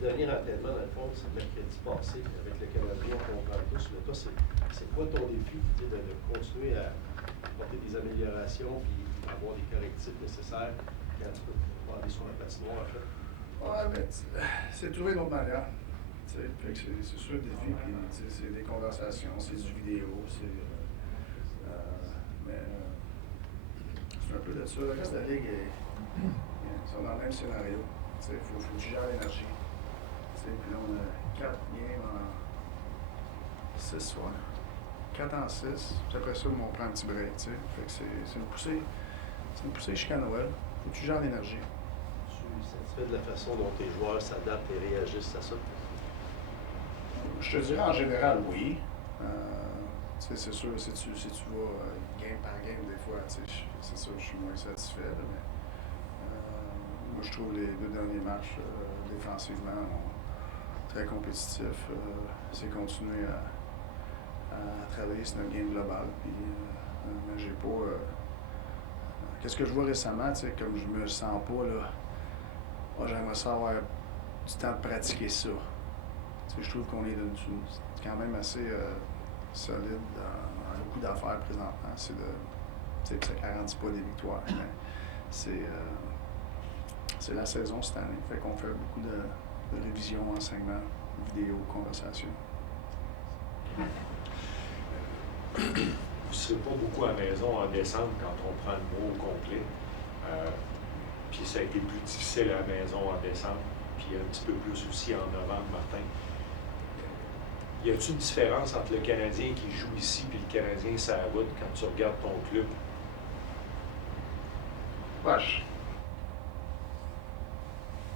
dernier entraînement, dans le fond, c'est mercredi passé avec le Canadien, on comprend tous. Mais toi, c'est quoi ton défi de continuer à apporter des améliorations puis avoir des correctifs nécessaires quand tu peux pas aller sur la patinoire, en fait? Ouais, mais c'est trouver une autre manière. Fait que c'est sûr le défi, puis c'est des conversations, c'est du vidéo, mais c'est un peu de ça. Le reste de la ligue, ils sont dans le même scénario. Il faut que tu gères l'énergie. Puis là, on a 4 games en 6 soirs. 4 en 6. Puis après ça, on prend un petit break. Fait que c'est une poussée jusqu'à Noël. Faut que tu gères l'énergie. Tu es satisfait de la façon dont tes joueurs s'adaptent et réagissent à ça? Je te dirais en général, oui. C'est sûr, si tu vas game par game, des fois, c'est sûr, je suis moins satisfait. Là, mais moi, je trouve les 2 derniers matchs défensivement très compétitifs. C'est continuer à travailler sur notre game global. Puis, mais j'ai pas. Qu'est-ce que je vois récemment, comme je me sens pas, là, j'aimerais ça avoir du temps de pratiquer ça. Je trouve qu'on est quand même assez solide dans beaucoup d'affaires présentement. Ça ne garantit pas des victoires, mais c'est la saison cette année. Fait qu'on fait beaucoup de révisions, enseignements, vidéos, conversations. Vous ne serez pas beaucoup à la maison en décembre quand on prend le mois au complet. Puis ça a été plus difficile à la maison en décembre, puis un petit peu plus aussi en novembre, Martin. Y a-t-il une différence entre le Canadien qui joue ici et le Canadien sur la route quand tu regardes ton club? Wesh.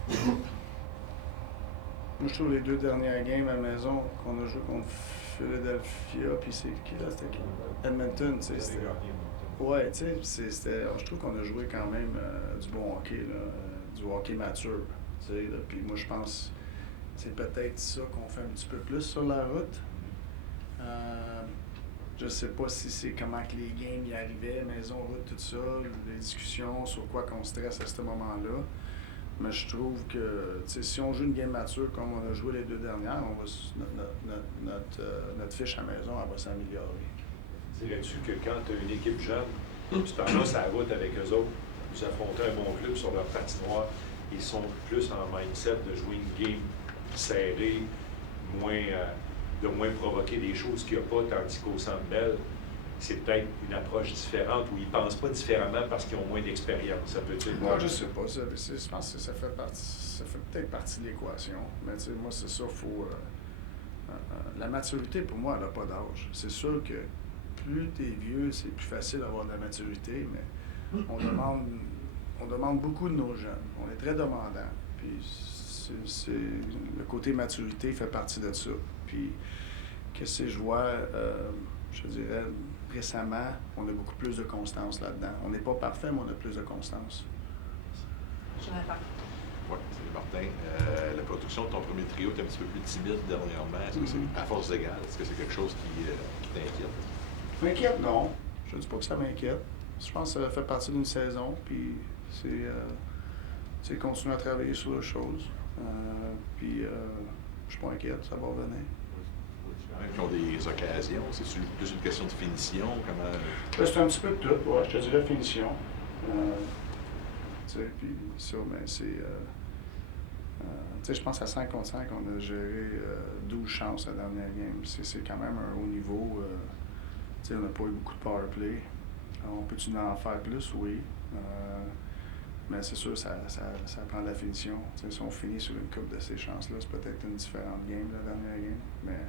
Moi, je trouve les 2 dernières games à la maison qu'on a joué contre Philadelphia, puis c'est qui là? C'était qui? Edmonton, tu sais. Ouais, tu sais, je trouve qu'on a joué quand même du bon hockey, là, du hockey mature, tu sais. Puis moi, je pense c'est peut-être ça qu'on fait un petit peu plus sur la route. Je sais pas si c'est comment que les games y arrivaient, maison, route, tout ça, les discussions sur quoi qu'on stresse à ce moment-là. Mais je trouve que si on joue une game mature comme on a joué les 2 dernières, notre fiche à la maison, elle va s'améliorer. Dirais-tu que quand tu as une équipe jeune, tu t'en vas sur la route avec eux autres, vous affrontez un bon club sur leur patinoire, ils sont plus en mindset de jouer une game serrée, de moins provoquer des choses qu'il n'y a pas, tandis qu'au Centre Bell, c'est peut-être une approche différente où ils ne pensent pas différemment parce qu'ils ont moins d'expérience. Ça peut être. Moi, je sais pas. Je pense que ça fait peut-être partie de l'équation. Mais moi, c'est ça, faut. La maturité, pour moi, elle n'a pas d'âge. C'est sûr que plus tu es vieux, c'est plus facile d'avoir de la maturité, mais on demande beaucoup de nos jeunes. On est très demandants. Puis le côté maturité fait partie de ça. Puis qu'est-ce que je vois, je dirais, récemment, on a beaucoup plus de constance là-dedans. On n'est pas parfait, mais on a plus de constance. Jonathan. Oui, salut Martin. La production de ton premier trio est un petit peu plus timide dernièrement. Est-ce que c'est à force égale? Est-ce que c'est quelque chose qui t'inquiète? M'inquiète, non. Je ne dis pas que ça m'inquiète. Je pense que ça fait partie d'une saison, puis c'est continuer à travailler sur les choses. Puis je suis pas inquiète, ça va revenir. Qui ont des occasions, c'est plus une question de finition? Comment... C'est un petit peu de tout, ouais, je te dirais finition. Puis ça, mais c'est... je pense à 5 contre 5, on a géré 12 chances la dernière game. C'est quand même un haut niveau. On n'a pas eu beaucoup de power play. On peut-tu en faire plus? Oui. Mais c'est sûr, ça prend de la finition. Si on finit sur une coupe de ces chances-là, c'est peut-être une différente game, la dernière game. Mais,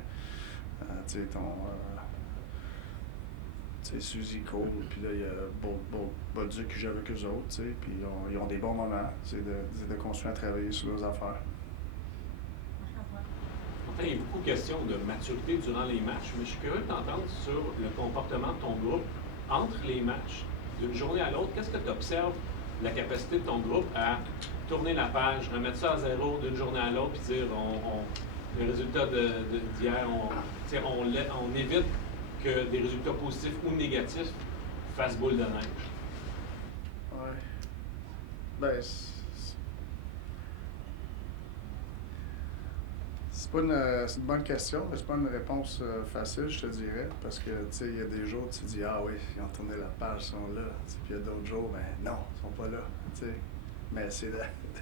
Suzy Cole, puis là, il y a Bolduc qui joue avec eux autres, puis ils ont des bons moments. C'est de continuer à travailler sur leurs affaires. Enfin, il y a beaucoup de questions de maturité durant les matchs, mais je suis curieux de t'entendre sur le comportement de ton groupe entre les matchs, d'une journée à l'autre. Qu'est-ce que tu observes la capacité de ton groupe à tourner la page, remettre ça à zéro d'une journée à l'autre, puis dire les résultats d'hier, on évite que des résultats positifs ou négatifs fassent boule de neige? Ouais. Ben, C'est une bonne question, mais c'est pas une réponse facile, je te dirais, parce que, tu sais, il y a des jours où tu te dis, ah oui, ils ont tourné la page, ils sont là. Puis il y a d'autres jours, ben non, ils sont pas là, tu sais. Mais c'est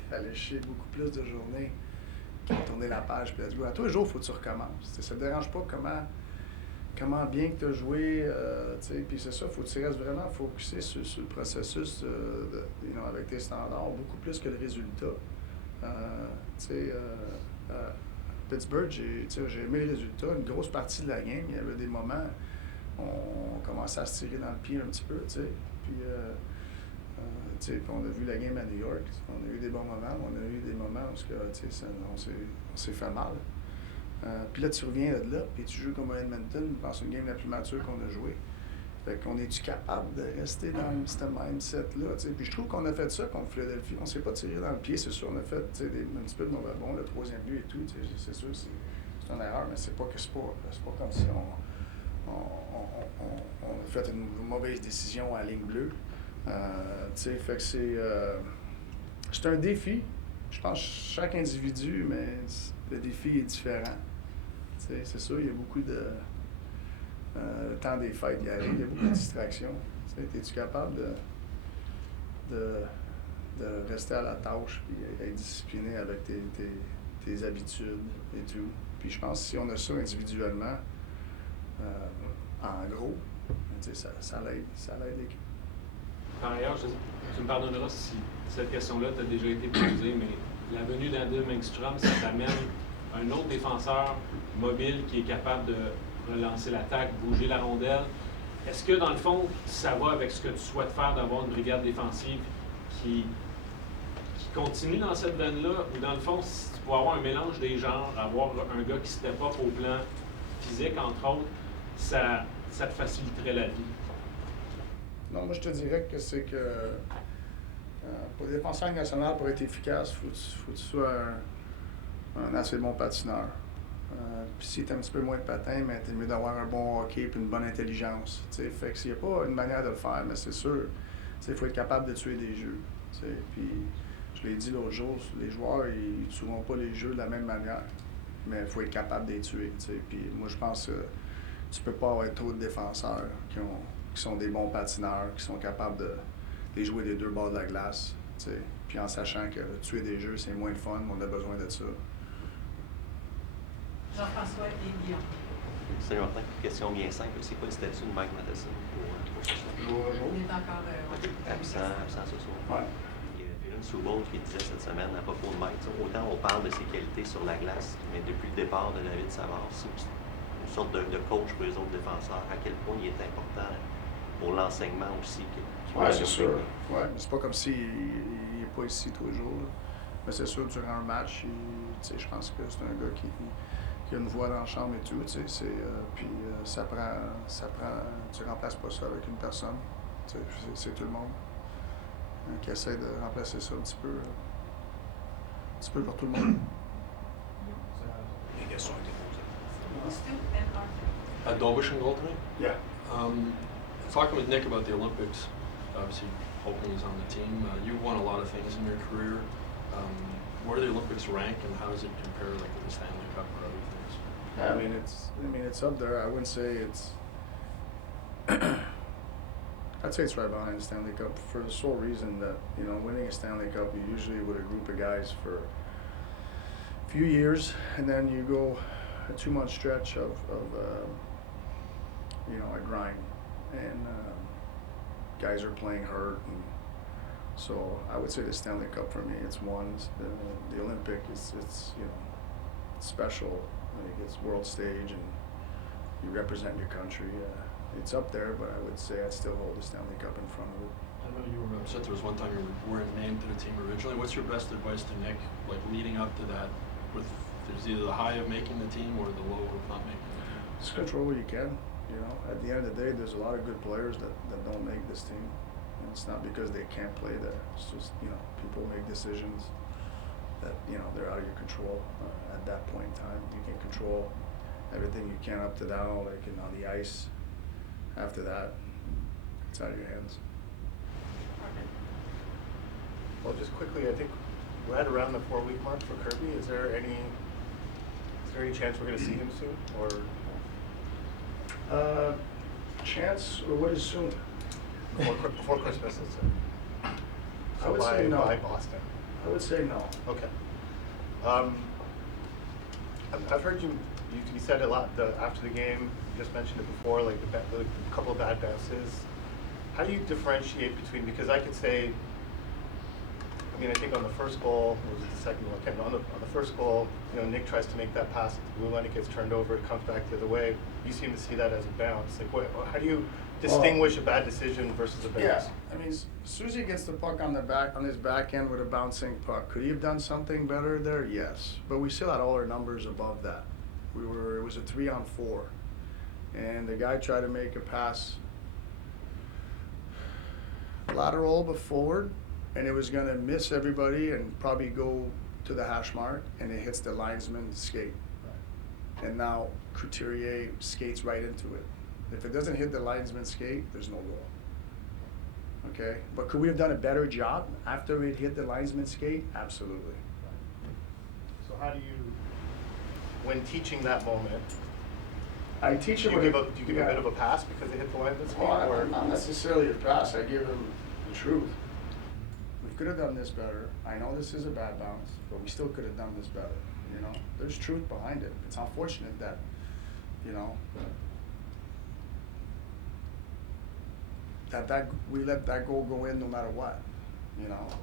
d'aller chier beaucoup plus de journées qu'à tourner la page, puis à tous les jours, il faut que tu recommences. T'sais, ça te dérange pas comment bien que tu as joué, tu sais, puis c'est ça, il faut que tu restes vraiment focusé sur le processus avec tes standards, beaucoup plus que le résultat. Tu sais, Pittsburgh, j'ai aimé le résultat. Une grosse partie de la game, il y avait des moments où on commençait à se tirer dans le pied un petit peu, tu sais. Puis, on a vu la game à New York. On a eu des bons moments, on a eu des moments où on s'est fait mal. Puis là, tu reviens de là, puis tu joues comme à Edmonton, dans une game la plus mature qu'on a jouée. Fait qu'on est-tu capable de rester dans ce mindset-là? T'sais? Puis je trouve qu'on a fait ça contre Philadelphie. On s'est pas tiré dans le pied, c'est sûr. On a fait un petit peu de mauvais bon, le troisième but et tout. C'est sûr, c'est une erreur, mais c'est pas comme si on a fait une mauvaise décision à la ligne bleue. Fait que c'est un défi. Je pense que chaque individu, mais le défi est différent. C'est sûr, il y a beaucoup de... le temps des fêtes, il arrive, il y a beaucoup de distractions. Es-tu capable de rester à la tâche et être discipliné avec tes habitudes et tout? Puis je pense que si on a ça individuellement, en gros, ça l'aide l'équipe. Par ailleurs, tu me pardonneras si cette question-là t'a déjà été posée, mais la venue d'Adam Engstrom, ça t'amène un autre défenseur mobile qui est capable de relancer l'attaque, bouger la rondelle. Est-ce que, dans le fond, ça va avec ce que tu souhaites faire d'avoir une brigade défensive qui continue dans cette veine-là, ou dans le fond, si tu peux avoir un mélange des genres, avoir un gars qui step up au plan physique, entre autres, ça te faciliterait la vie? Non, moi je te dirais que c'est que pour le défenseur national, pour être efficace, il faut que tu sois un assez bon patineur. Puis si tu as un petit peu moins de patin, mais t'es mieux d'avoir un bon hockey et une bonne intelligence. T'sais. Fait qu'il n'y a pas une manière de le faire, mais c'est sûr, il faut être capable de tuer des jeux. Puis je l'ai dit l'autre jour, les joueurs, ils ne tueront pas les jeux de la même manière, mais il faut être capable de les tuer. Puis moi, je pense que tu peux pas avoir trop de défenseurs qui sont des bons patineurs, qui sont capables de les jouer des deux bords de la glace. Puis en sachant que tuer des jeux, c'est moins de fun, mais on a besoin de ça. Jean-François et Guillaume. Salut Martin, question bien simple. C'est quoi le statut de Mike Matheson pour ce soir? Il est encore Absent ce soir. Ouais. Il y a Dylan Subban qui disait cette semaine à propos de Mike, autant on parle de ses qualités sur la glace, mais depuis le départ de David Savard, c'est une sorte de coach pour les autres défenseurs, à quel point il est important pour l'enseignement aussi. Oui, c'est sûr. Ouais, mais c'est pas comme s'il n'est pas ici tous les jours. Là. Mais c'est sûr, durant un match, je pense que c'est un gars qui a une voix dans la chambre et tout. Puis ça prend. Tu remplaces pas ça avec une personne. C'est tout le monde qui essaie de remplacer ça un petit peu pour tout le monde. Les questions ont été posées. Stu and Arthur. Dobbish and Goldman? Yeah. Talking with Nick about the Olympics, obviously hoping he's on the team. You've won a lot of things in your career. Where do the Olympics rank, and how does it compare, like, to the Stanley Cup or other things? Yeah, it's up there. I wouldn't say it's. I'd say it's right behind the Stanley Cup for the sole reason that winning a Stanley Cup, you usually with a group of guys for a few years, and then you go a 2-month stretch of a grind, and guys are playing hurt, and so I would say the Stanley Cup for me, it's one. The Olympic, it's special. Like it's world stage, and you represent your country. It's up there, but I would say I'd still hold the Stanley Cup in front of it. I know you were upset there was one time you weren't named to the team originally. What's your best advice to Nick, like leading up to that, with there's either the high of making the team or the low of not making the team? Just control what you can. At the end of the day, there's a lot of good players that don't make this team. And it's not because they can't play there. It's just, people make decisions that, they're out of your control at that point in time. You can control everything you can up to now, like on the ice. After that, it's out of your hands. Well, just quickly, I think right around the 4-week mark for Kirby. Is there there any chance we're going to see him soon, or? Chance, or what is soon? Before Christmas, let's say. I would say no. By Boston. I would say no. Okay. I've heard you said a lot after the game. You just mentioned it before, like the couple of bad bounces. How do you differentiate between? Because I could say, I mean, I think on the first goal, or was it the second goal? I can't remember. On the first goal, Nick tries to make that pass at the blue line. It gets turned over. It comes back the other way. You seem to see that as a bounce. Like, how do you distinguish a bad decision versus a bounce? Yeah, I mean, Susie gets the puck on his back end with a bouncing puck. Could he have done something better there? Yes, but we still had all our numbers above that. It was a 3-on-4, and the guy tried to make a pass lateral but forward, and it was going to miss everybody and probably go to the hash mark, and it hits the linesman's skate. And now Couturier skates right into it. If it doesn't hit the linesman's skate, there's no goal. Okay? But could we have done a better job after it hit the linesman's skate? Absolutely. So how do you, when teaching that moment, I teach him. do you give a bit of a pass because it hit the linesman's skate? Well, not necessarily a pass. I give him the truth. We could have done this better. I know this is a bad bounce, but we still could have done this better. There's truth behind it. It's unfortunate that, that we let that goal go in no matter what.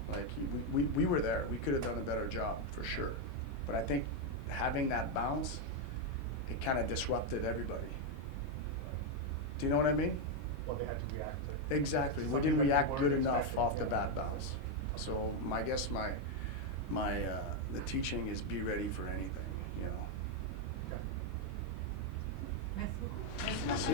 Like we were there. We could have done a better job for sure. But I think having that bounce, it kind of disrupted everybody. Do you know what I mean? Well, they had to react to it. Exactly. We Something didn't that you react weren't good enough expecting, off the yeah. bad bounce. So I guess the teaching is be ready for anything. Merci beaucoup. Merci.